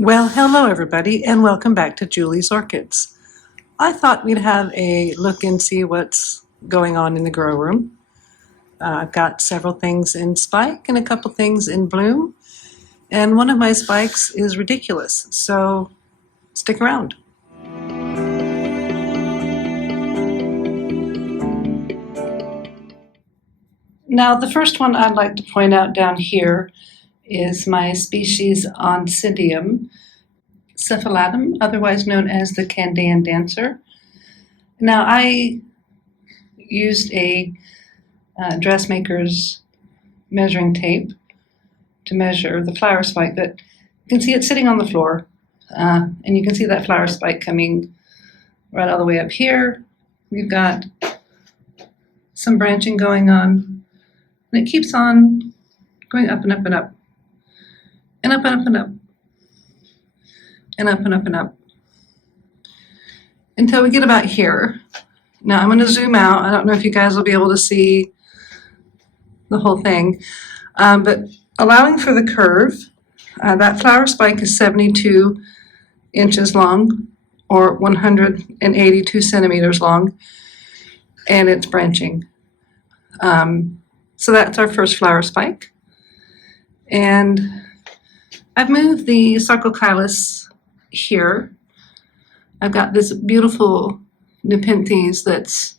Well, hello everybody, and welcome back to Julie's Orchids. I thought we'd have a look and see what's going on in the grow room. I've got several things in spike and a couple things in bloom, and one of my spikes is ridiculous, so stick around. Now, the first one I'd like to point out down here is my species Oncidium cephalatum, otherwise known as the Candian dancer. Now, I used a dressmaker's measuring tape to measure the flower spike, but you can see it sitting on the floor, and you can see that flower spike coming right all the way up here. We've got some branching going on, and it keeps on going up and up and up, and up and up and up, and up and up and up, until we get about here. Now I'm going to zoom out. I don't know if you guys will be able to see the whole thing, but allowing for the curve, that flower spike is 72 inches long, or 182 centimeters long, and it's branching. So that's our first flower spike. And I've moved the sarcochilus here. I've got this beautiful nepenthes that's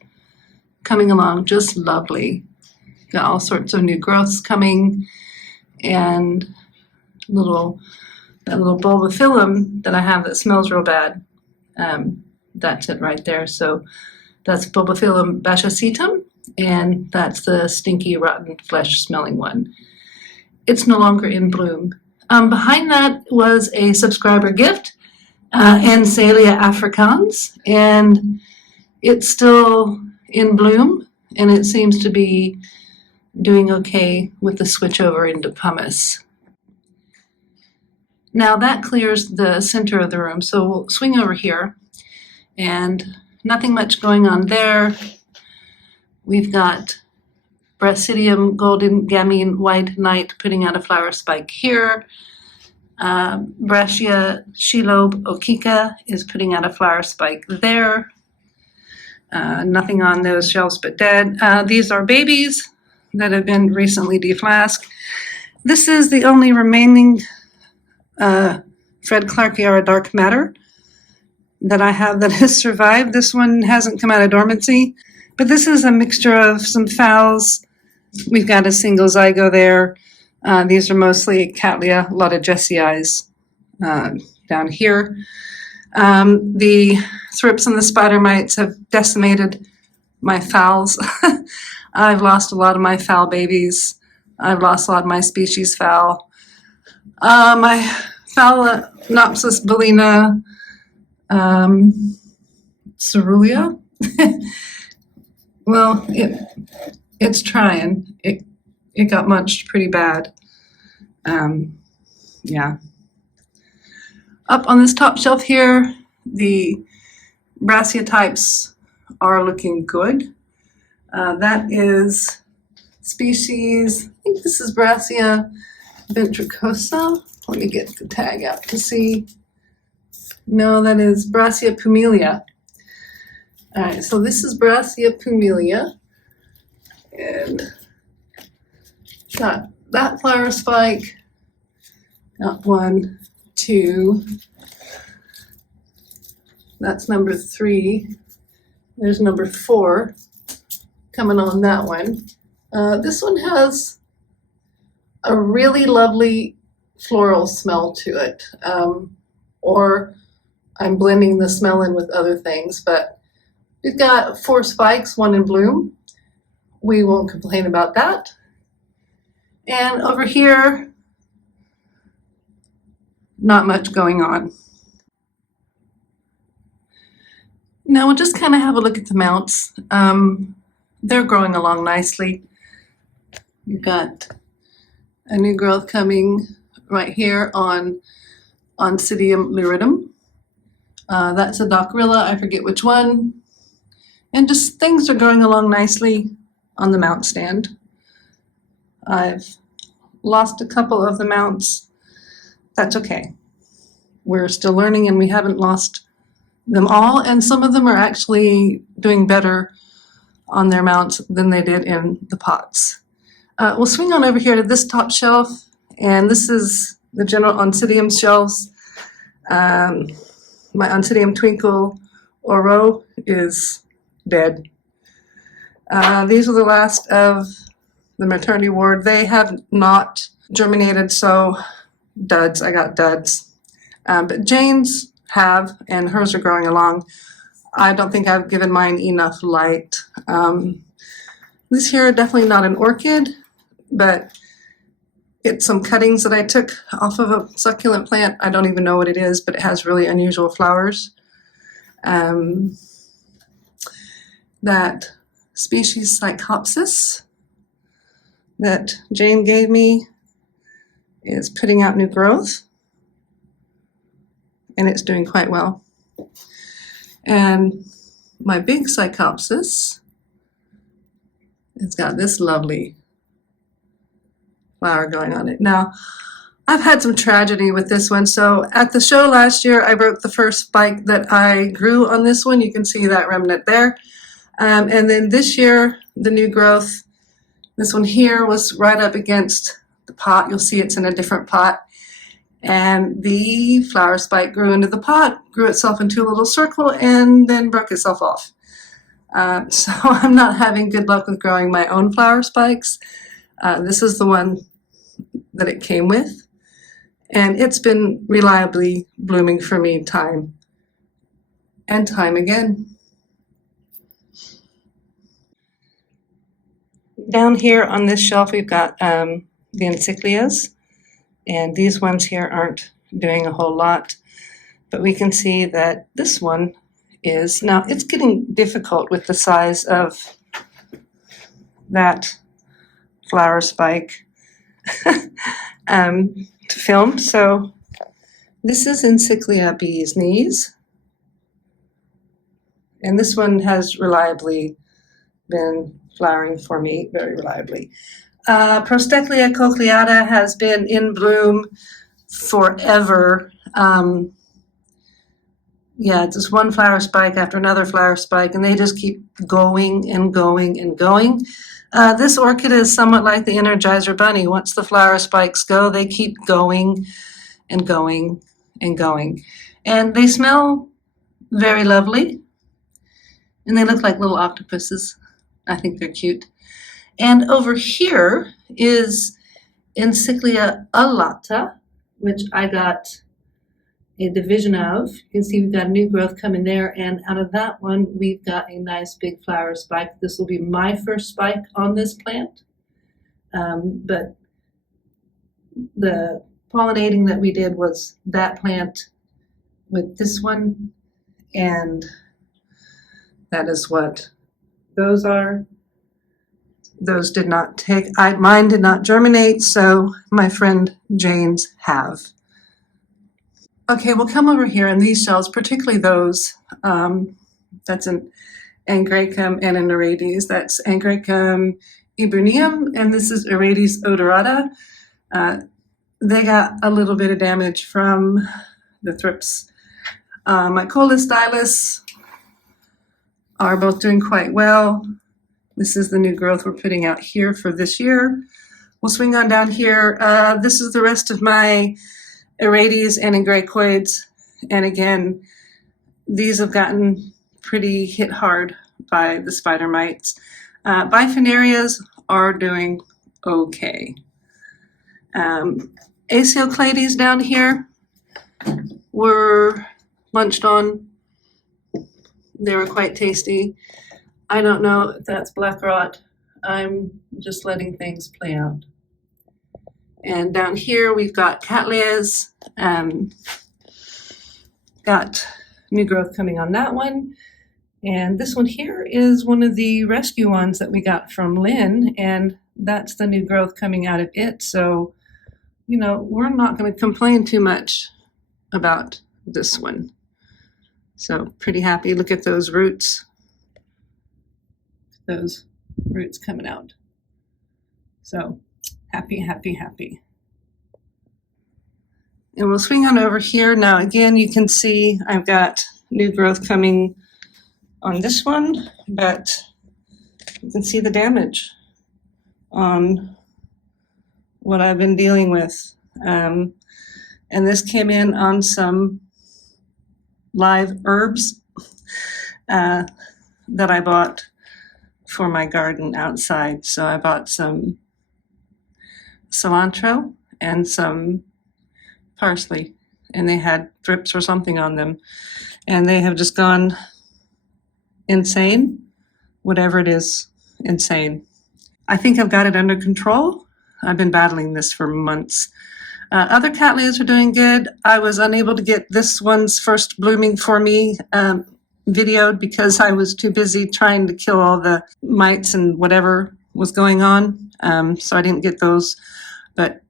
coming along just lovely. Got all sorts of new growths coming, and that little bulbophyllum that I have that smells real bad. That's it right there. So that's Bulbophyllum basacetum, and that's the stinky, rotten flesh smelling one. It's no longer in bloom. Behind that was a subscriber gift, Ansalia africans, and it's still in bloom, and it seems to be doing okay with the switch over into pumice. Now that clears the center of the room, so we'll swing over here, and nothing much going on there. We've got Brasidium golden gamine white knight putting out a flower spike here. Brassia shelobe okika is putting out a flower spike there. Nothing on those shelves but dead. These are babies that have been recently deflasked. This is the only remaining Fred Clarkiara dark matter that I have that has survived. This one hasn't come out of dormancy, but this is a mixture of some phals. We've got a single zygo there. These are mostly Cattleya lodogesiais down here. The thrips and the spider mites have decimated my phals. I've lost a lot of my phal babies. I've lost a lot of my species phal. My Phalaenopsis bellina cerulean. Well, it's trying. It got munched pretty bad. Yeah. Up on this top shelf here, the Brassia types are looking good. That is species, I think this is Brassia ventricosa. Let me get the tag out to see. No, that is Brassia pumilia. All right, so this is Brassia pumilia, and got that flower spike. Got 1, 2. That's number 3. There's number 4 coming on that one. This one has a really lovely floral smell to it, or I'm blending the smell in with other things, but we've got 4 spikes, 1 in bloom. We won't complain about that. And over here, not much going on. Now we'll just kind of have a look at the mounts. They're growing along nicely. We've got a new growth coming right here on Oncidium luridum. That's a Dockrilla, I forget which one. And just things are going along nicely on the mount stand. I've lost a couple of the mounts. That's okay. we're still learning and we haven't lost them all. And some of them are actually doing better on their mounts than they did in the pots. We'll swing on over here to this top shelf, and this is the general Oncidium shelves. My Oncidium Twinkle Oro is dead. These are the last of the maternity ward. They have not germinated, so duds. I got duds. But Jane's have, and hers are growing along. I don't think I've given mine enough light. This here, definitely not an orchid, but it's some cuttings that I took off of a succulent plant. I don't even know what it is, but it has really unusual flowers. That species Psychopsis that Jane gave me is putting out new growth, and it's doing quite well. And my big Psychopsis, it's got this lovely flower going on it. Now, I've had some tragedy with this one. So at the show last year, I broke the first spike that I grew on this one. You can see that remnant there. And then this year, the new growth, this one here was right up against the pot. You'll see it's in a different pot. And the flower spike grew into the pot, grew itself into a little circle, and then broke itself off. So I'm not having good luck with growing my own flower spikes. This is the one that it came with. And it's been reliably blooming for me time and time again. Down here on this shelf, we've got the encyclias, and these ones here aren't doing a whole lot, but we can see that this one is. Now, it's getting difficult with the size of that flower spike to film. So this is Encyclia Bee's Knees, and this one has reliably been flowering for me, very reliably. Prostechlia cochleata has been in bloom forever. Yeah, just one flower spike after another flower spike, and they just keep going and going and going. This orchid is somewhat like the Energizer Bunny. Once the flower spikes go, they keep going and going and going. And they smell very lovely, and they look like little octopuses. I think they're cute. And over here is Encyclia alata, which I got a division of. You can see we've got a new growth coming there, and out of that one, we've got a nice big flower spike. This will be my first spike on this plant, but the pollinating that we did was that plant with this one, and that is what those are. Those did not take, mine did not germinate, so my friend Jane's have. Okay, we'll come over here, and these shells, particularly those, that's an Angraecum and an Orchids. That's Angraecum eburneum, and this is Orchids odorata. They got a little bit of damage from the thrips. My Colostylus are both doing quite well. This is the new growth we're putting out here for this year. We'll swing on down here. This is the rest of my Orchids and Angraecoids. And again, these have gotten pretty hit hard by the spider mites. Biphenarias are doing okay. Acioclades down here were lunched on. They were quite tasty. I don't know if that's black rot. I'm just letting things play out. And down here we've got Cattleyas, got new growth coming on that one. And this one here is one of the rescue ones that we got from Lynn, and that's the new growth coming out of it. So, you know, we're not going to complain too much about this one. So pretty happy. Look at those roots. Those roots coming out. So happy, happy, happy. And we'll swing on over here. Now again, you can see I've got new growth coming on this one, but you can see the damage on what I've been dealing with. And this came in on some live herbs that I bought for my garden outside. So I bought some cilantro and some parsley, and they had drips or something on them, and they have just gone insane, whatever it is, insane. I think I've got it under control. I've been battling this for months. Other cattleyas are doing good. I was unable to get this one's first blooming for me videoed because I was too busy trying to kill all the mites and whatever was going on. So I didn't get those, but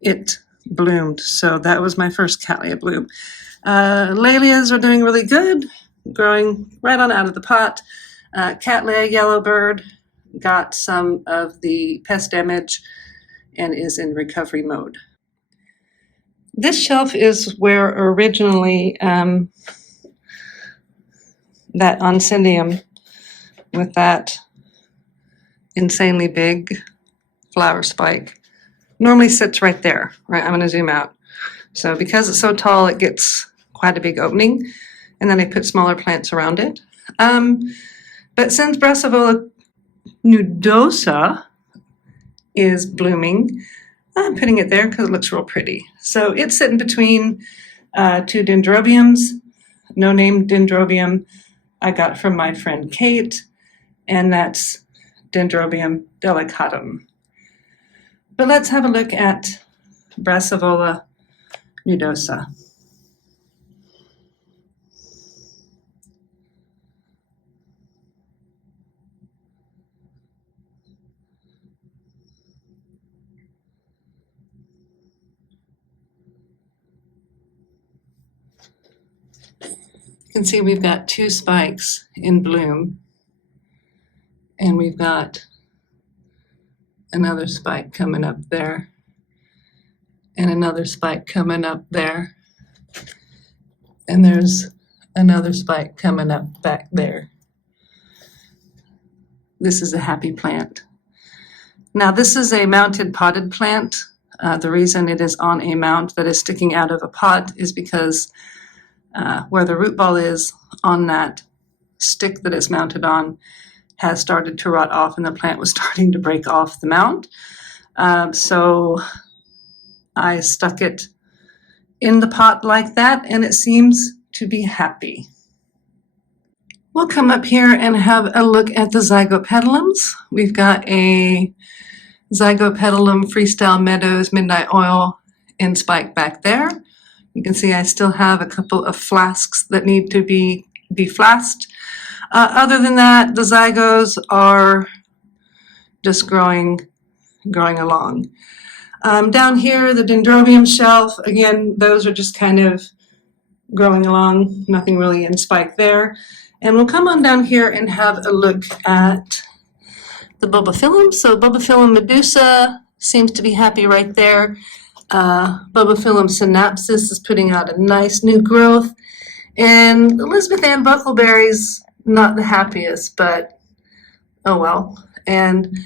it bloomed. So that was my first cattleya bloom. Lalias are doing really good, growing right on out of the pot. Cattleya yellowbird got some of the pest damage and is in recovery mode. This shelf is where originally that oncidium with that insanely big flower spike normally sits right there, right? I'm going to zoom out. So because it's so tall, it gets quite a big opening, and then I put smaller plants around it. But since Brassavola nudosa is blooming, I'm putting it there because it looks real pretty. So it's sitting between two dendrobiums. No name dendrobium I got from my friend Kate, and that's Dendrobium delicatum. But let's have a look at Brassavola nudosa. You can see we've got two spikes in bloom, and we've got another spike coming up there, and another spike coming up there, and there's another spike coming up back there. This is a happy plant. Now this is a mounted potted plant. The reason it is on a mount that is sticking out of a pot is because where the root ball is on that stick that it's mounted on has started to rot off, and the plant was starting to break off the mount. So I stuck it in the pot like that, and it seems to be happy. We'll come up here and have a look at the zygopetalums. We've got a zygopetalum Freestyle Meadows Midnight Oil in spike back there. You can see I still have a couple of flasks that need to be deflasked. Other than that, the zygos are just growing along. Down here, the dendrobium shelf, again, those are just kind of growing along, nothing really in spike there. And we'll come on down here and have a look at the bulbophyllum. So bulbophyllum medusa seems to be happy right there. Bulbophyllum synapsis is putting out a nice new growth. And Elizabeth Ann Buckleberry's not the happiest, but oh well. And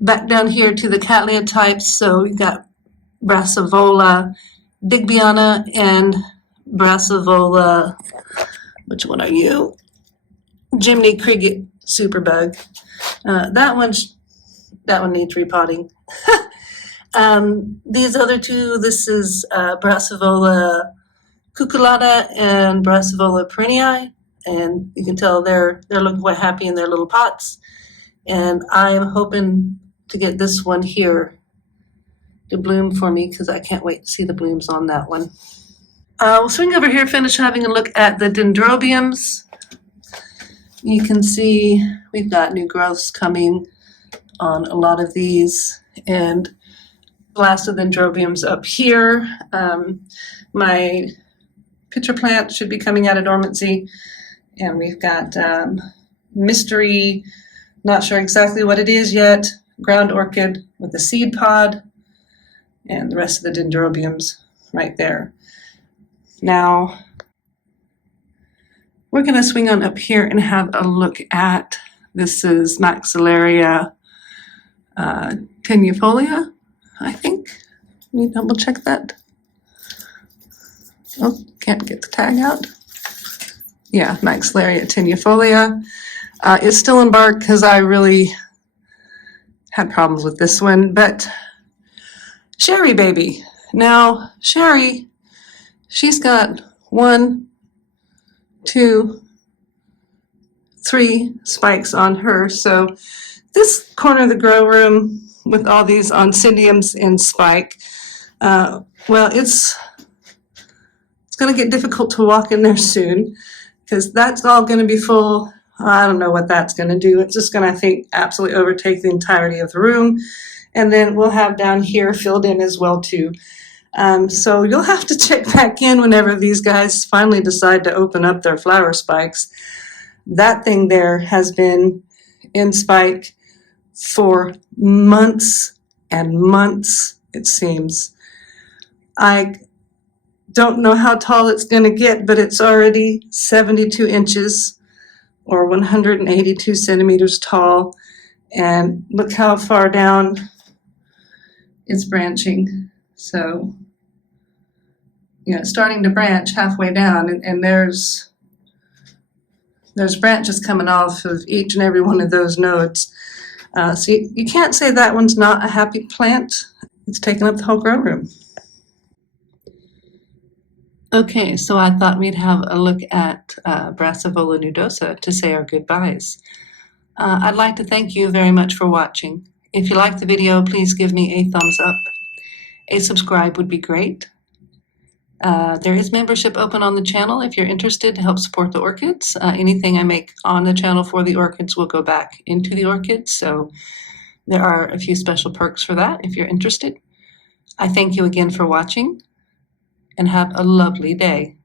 back down here to the cattleya types, so we've got Brassavola digbyana and Brassavola, which one are you? Jiminy Cricket Superbug. That one needs repotting. These other two, this is Brassavola cuculata and Brassavola perennii, and you can tell they're looking quite happy in their little pots. And I'm hoping to get this one here to bloom for me because I can't wait to see the blooms on that one. We'll swing over here, finish having a look at the dendrobiums. You can see we've got new growths coming on a lot of these, and blasted dendrobiums up here. My pitcher plant should be coming out of dormancy, and we've got mystery, not sure exactly what it is yet, ground orchid with a seed pod, and the rest of the dendrobiums right there. Now, we're going to swing on up here and have a look at, this is Maxillaria tenuifolia, I think. Let me double check that. Oh, can't get the tag out. Yeah, Maxillaria tenuifolia. It's still in bark because I really had problems with this one, but Sherry baby. Now, Sherry, she's got 1, 2, 3 spikes on her. So this corner of the grow room with all these oncidiums in spike, well, it's going to get difficult to walk in there soon because that's all going to be full. I don't know what that's going to do. It's just going to, I think, absolutely overtake the entirety of the room. And then we'll have down here filled in as well too. So you'll have to check back in whenever these guys finally decide to open up their flower spikes. That thing there has been in spike for months and months, it seems. I don't know how tall it's going to get, but it's already 72 inches or 182 centimeters tall. And look how far down it's branching. So, you know, it's starting to branch halfway down, and there's branches coming off of each and every one of those nodes. So you can't say that one's not a happy plant. It's taken up the whole grow room. Okay, so I thought we'd have a look at Brassavola nudosa to say our goodbyes. I'd like to thank you very much for watching. If you liked the video, please give me a thumbs up. A subscribe would be great. There is membership open on the channel if you're interested to help support the orchids. Anything I make on the channel for the orchids will go back into the orchids, so there are a few special perks for that if you're interested. I thank you again for watching, and have a lovely day.